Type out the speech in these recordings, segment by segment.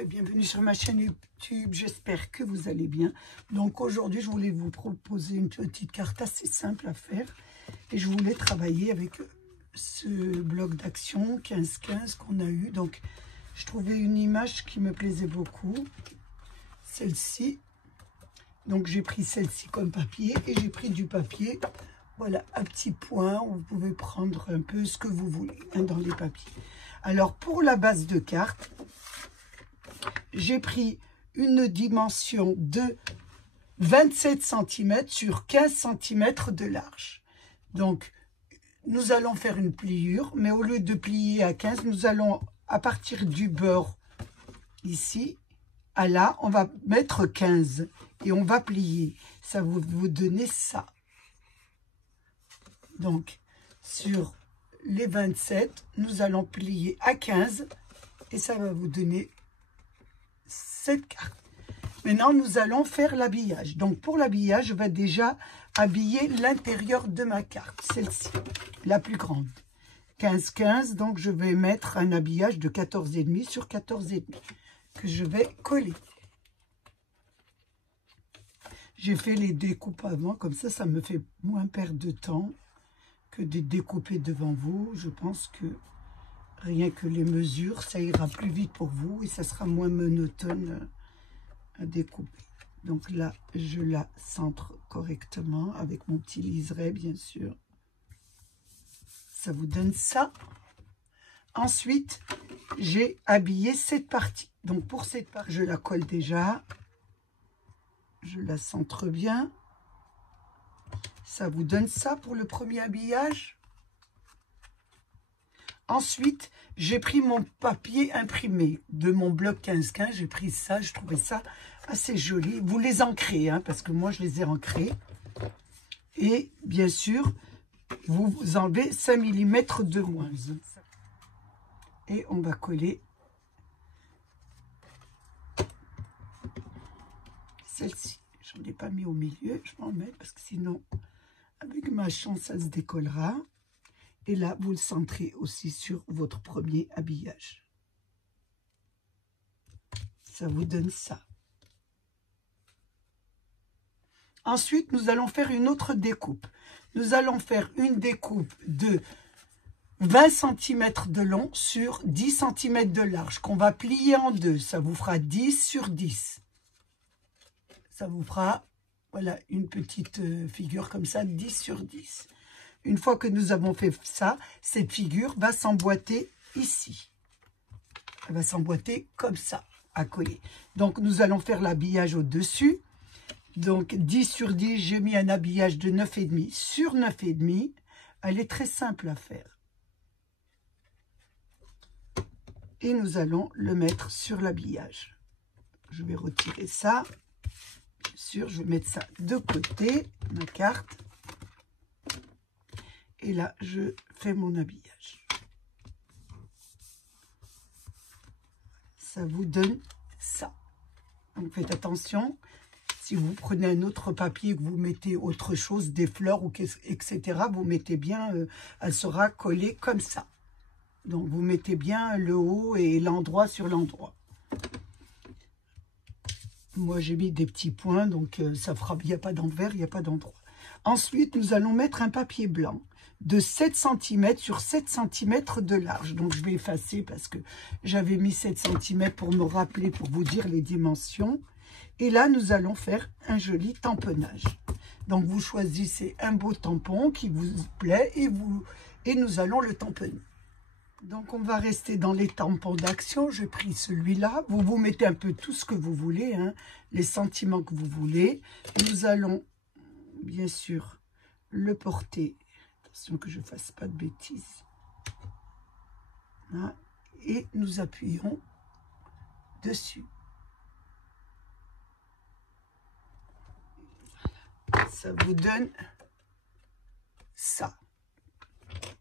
et bienvenue sur ma chaîne YouTube, j'espère que vous allez bien. Donc aujourd'hui je voulais vous proposer une petite carte assez simple à faire et je voulais travailler avec ce bloc d'action 15-15 qu'on a eu. Donc je trouvais une image qui me plaisait beaucoup, celle-ci. Donc j'ai pris celle-ci comme papier et j'ai pris du papier, voilà, à petits points. Vous pouvez prendre un peu ce que vous voulez dans les papiers. Alors pour la base de carte, j'ai pris une dimension de 27 cm sur 15 cm de large. Donc, nous allons faire une pliure, mais au lieu de plier à 15, nous allons, à partir du bord, ici, à là, on va mettre 15 et on va plier. Ça va vous donner ça. Donc, sur les 27, nous allons plier à 15 et ça va vous donner cette carte. Maintenant, nous allons faire l'habillage. Donc, pour l'habillage, je vais déjà habiller l'intérieur de ma carte, celle-ci, la plus grande. 15-15, donc je vais mettre un habillage de 14,5 sur 14,5 que je vais coller. J'ai fait les découpes avant, comme ça me fait moins perdre de temps que de découper devant vous. Je pense que rien que les mesures, ça ira plus vite pour vous et ça sera moins monotone à découper. Donc là, je la centre correctement avec mon petit liseré, bien sûr. Ça vous donne ça. Ensuite, j'ai habillé cette partie. Donc pour cette partie, je la colle déjà. Je la centre bien. Ça vous donne ça pour le premier habillage. Ensuite, j'ai pris mon papier imprimé de mon bloc 15-15. J'ai pris ça, je trouvais ça assez joli. Vous les ancrez, hein, parce que moi, je les ai ancrés. Et bien sûr, vous enlevez 5 mm de moins. Et on va coller celle-ci. Je n'en ai pas mis au milieu, je m'en mets parce que sinon, avec ma chance, ça se décollera. Et là, vous le centrez aussi sur votre premier habillage. Ça vous donne ça. Ensuite, nous allons faire une autre découpe. Nous allons faire une découpe de 20 cm de long sur 10 cm de large, qu'on va plier en deux. Ça vous fera 10 sur 10. Ça vous fera, voilà, une petite figure comme ça, 10 sur 10. Une fois que nous avons fait ça, cette figure va s'emboîter ici. Elle va s'emboîter comme ça, à coller. Donc, nous allons faire l'habillage au-dessus. Donc, 10 sur 10, j'ai mis un habillage de 9,5 sur 9,5. Elle est très simple à faire. Et nous allons le mettre sur l'habillage. Je vais retirer ça. Bien sûr, je vais mettre ça de côté, ma carte. Et là, je fais mon habillage. Ça vous donne ça. Donc, faites attention. Si vous prenez un autre papier, que vous mettez autre chose, des fleurs, ou etc., vous mettez bien, elle sera collée comme ça. Donc, vous mettez bien le haut et l'endroit sur l'endroit. Moi, j'ai mis des petits points, donc ça fera, il n'y a pas d'envers, il n'y a pas d'endroit. Ensuite, nous allons mettre un papier blanc de 7 cm sur 7 cm de large. Donc, je vais effacer parce que j'avais mis 7 cm pour me rappeler, pour vous dire les dimensions. Et là, nous allons faire un joli tamponnage. Donc, vous choisissez un beau tampon qui vous plaît et nous allons le tamponner. Donc, on va rester dans les tampons d'action. J'ai pris celui-là. Vous mettez un peu tout ce que vous voulez, hein, les sentiments que vous voulez. Nous allons, bien sûr, le porter. Attention que je ne fasse pas de bêtises. Là, et nous appuyons dessus. Voilà. Ça vous donne ça.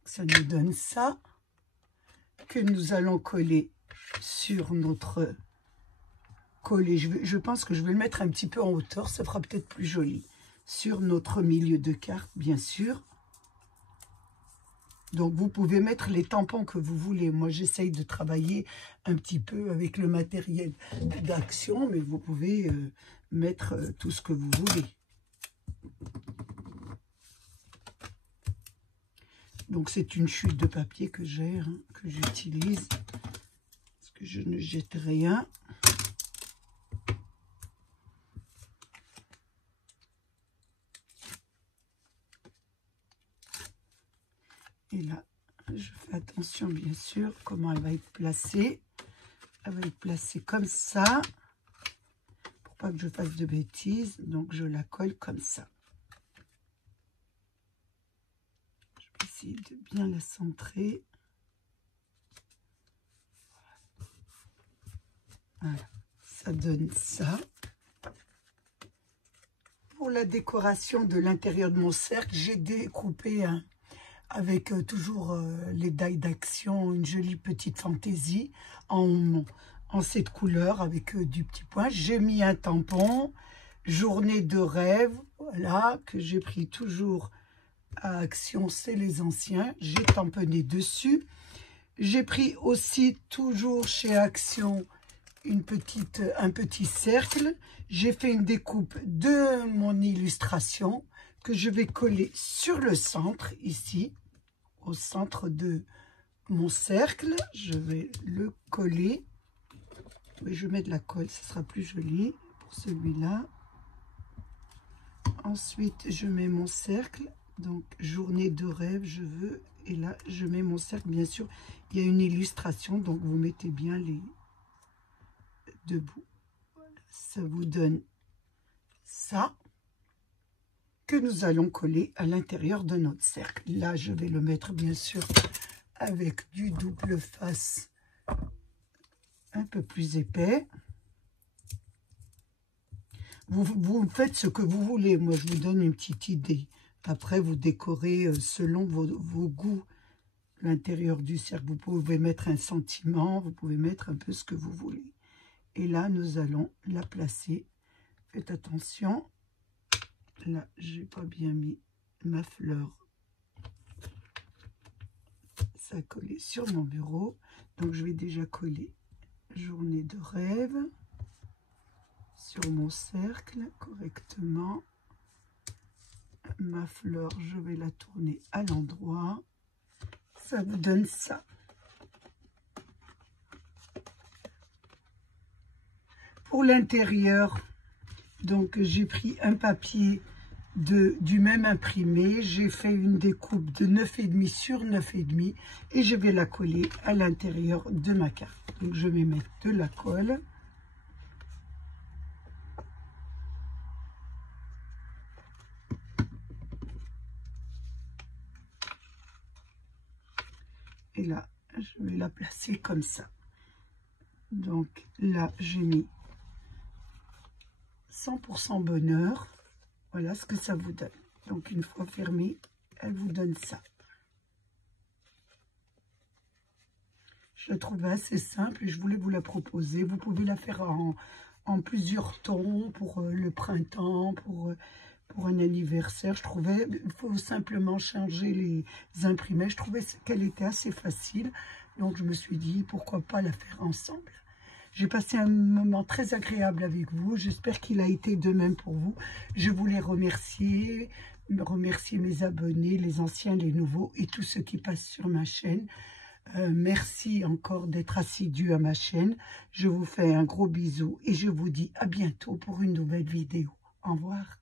Ça nous donne ça que nous allons coller sur notre collet. Je pense que je vais le mettre un petit peu en hauteur. Ça fera peut-être plus joli. Sur notre milieu de carte, bien sûr. Donc, vous pouvez mettre les tampons que vous voulez. Moi, j'essaye de travailler un petit peu avec le matériel d'Action, mais vous pouvez mettre tout ce que vous voulez. Donc, c'est une chute de papier que j'ai, hein, que j'utilise, parce que je ne jette rien. Et là, je fais attention, bien sûr, comment elle va être placée. Elle va être placée comme ça, pour pas que je fasse de bêtises. Donc, je la colle comme ça. Je vais essayer de bien la centrer. Voilà, ça donne ça. Pour la décoration de l'intérieur de mon cercle, j'ai découpé avec toujours les die d'Action, une jolie petite fantaisie en cette couleur avec du petit point. J'ai mis un tampon, journée de rêve, voilà, que j'ai pris toujours à Action, c'est les anciens. J'ai tamponné dessus. J'ai pris aussi toujours chez Action un petit cercle. J'ai fait une découpe de mon illustration que je vais coller sur le centre, ici, au centre de mon cercle. Je vais le coller. Oui, je mets de la colle, ce sera plus joli pour celui-là. Ensuite, je mets mon cercle. Donc, journée de rêve, je veux. Et là, je mets mon cercle. Bien sûr, il y a une illustration, donc vous mettez bien les debout. Voilà, ça vous donne ça que nous allons coller à l'intérieur de notre cercle. Là, je vais le mettre bien sûr avec du double face un peu plus épais. Vous faites ce que vous voulez. Moi, je vous donne une petite idée. Après, vous décorez selon vos goûts l'intérieur du cercle. Vous pouvez mettre un sentiment, vous pouvez mettre un peu ce que vous voulez. Et là, nous allons la placer. Faites attention. Là, j'ai pas bien mis ma fleur. Ça a collé sur mon bureau. Donc, je vais déjà coller journée de rêve sur mon cercle correctement. Ma fleur, je vais la tourner à l'endroit. Ça vous donne ça. Pour l'intérieur, donc j'ai pris un papier du même imprimé, j'ai fait une découpe de 9,5 sur 9,5 et je vais la coller à l'intérieur de ma carte. Donc je vais mettre de la colle. Et là, je vais la placer comme ça. Donc là, j'ai mis 100% bonheur. Voilà ce que ça vous donne. Donc, une fois fermée, elle vous donne ça. Je la trouve assez simple et je voulais vous la proposer. Vous pouvez la faire en plusieurs tons pour le printemps, pour un anniversaire. Je trouvais, il faut simplement changer les imprimés. Je trouvais qu'elle était assez facile. Donc, je me suis dit, pourquoi pas la faire ensemble. J'ai passé un moment très agréable avec vous. J'espère qu'il a été de même pour vous. Je voulais remercier mes abonnés, les anciens, les nouveaux et tous ceux qui passent sur ma chaîne. Merci encore d'être assidus à ma chaîne. Je vous fais un gros bisou et je vous dis à bientôt pour une nouvelle vidéo. Au revoir.